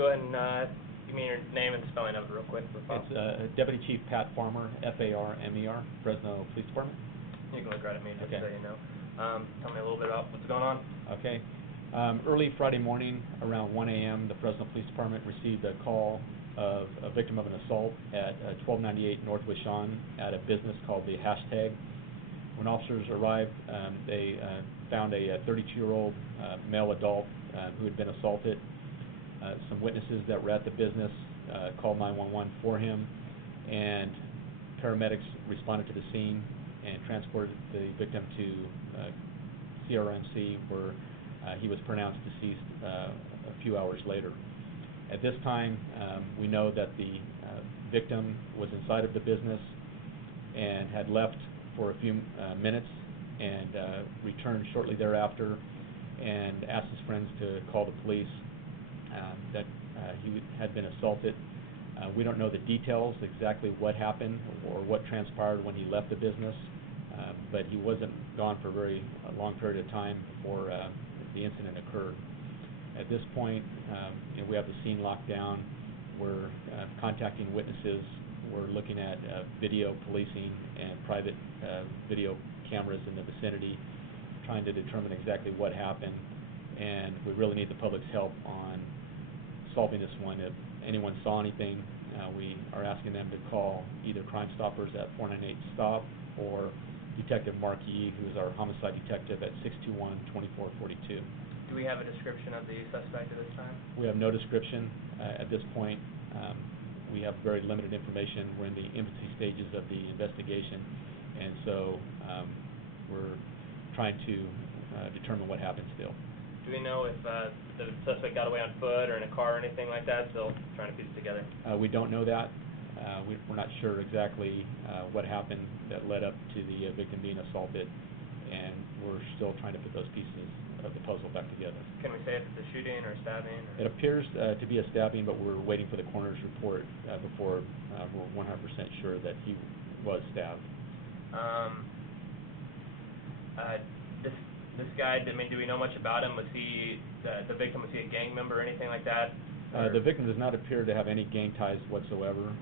go ahead and give me your name and spelling of it real quick. It's Deputy Chief Pat Farmer, F-A-R-M-E-R, Fresno Police Department. You can look right at me just okay. so you know. Tell me a little bit about what's going on. Okay. Early Friday morning, around 1 a.m., the Fresno Police Department received a call of a victim of an assault at 1298 North Wishon at a business called the Hashtag. When officers arrived, they found a 32-year-old male adult who had been assaulted. Some witnesses that were at the business called 911 for him, and paramedics responded to the scene and transported the victim to CRMC, where he was pronounced deceased a few hours later. At this time, we know that the victim was inside of the business and had left for a few minutes and returned shortly thereafter and asked his friends to call the police that he had been assaulted. We don't know the details, exactly what happened or what transpired when he left the business, but he wasn't gone for a very long period of time before the incident occurred. At this point, we have the scene locked down. We're contacting witnesses. We're looking at video policing and private video cameras in the vicinity, trying to determine exactly what happened, and we really need the public's help on solving this one. If anyone saw anything, we are asking them to call either Crime Stoppers at 498-STOP or Detective Mark E., who is our homicide detective, at 621-2442. Do we have a description of the suspect at this time? We have no description at this point. We have very limited information. We're in the infancy stages of the investigation, and so we're trying to determine what happened still. Do we know if the suspect got away on foot or in a car or anything like that? Still trying to piece it together. We don't know that. We're not sure exactly what happened that led up to the victim being assaulted, and we're still trying to put those pieces of the puzzle back together. Can we say if it's a shooting or a stabbing? Or? It appears to be a stabbing, but we're waiting for the coroner's report before we're 100% sure that he was stabbed. This guy, do we know much about him? Was he, the victim, was he a gang member or anything like that? The victim does not appear to have any gang ties whatsoever.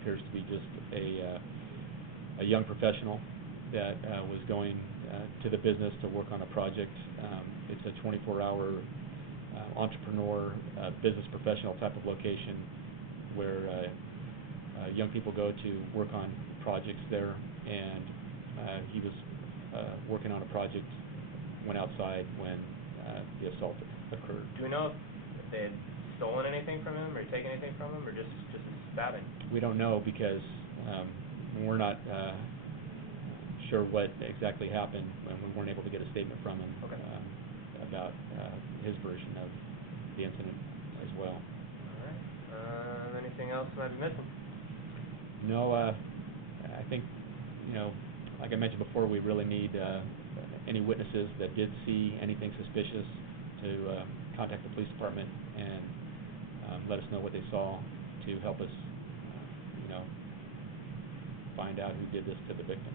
Appears to be just a young professional that was going to the business to work on a project. It's a 24-hour entrepreneur, business professional type of location where young people go to work on projects there, and he was working on a project, went outside when the assault occurred. Do we know if they had stolen anything from him or taken anything from him, or just stabbing? We don't know because we're not sure what exactly happened, and we weren't able to get a statement from him about his version of the incident as well. All right. Anything else that I've missed? No. I think, like I mentioned before, we really need any witnesses that did see anything suspicious to contact the police department and let us know what they saw to help us, find out who did this to the victim.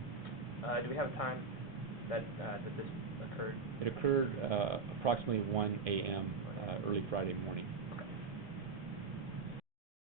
Do we have a time that this occurred? It occurred approximately 1 a.m. Early Friday morning.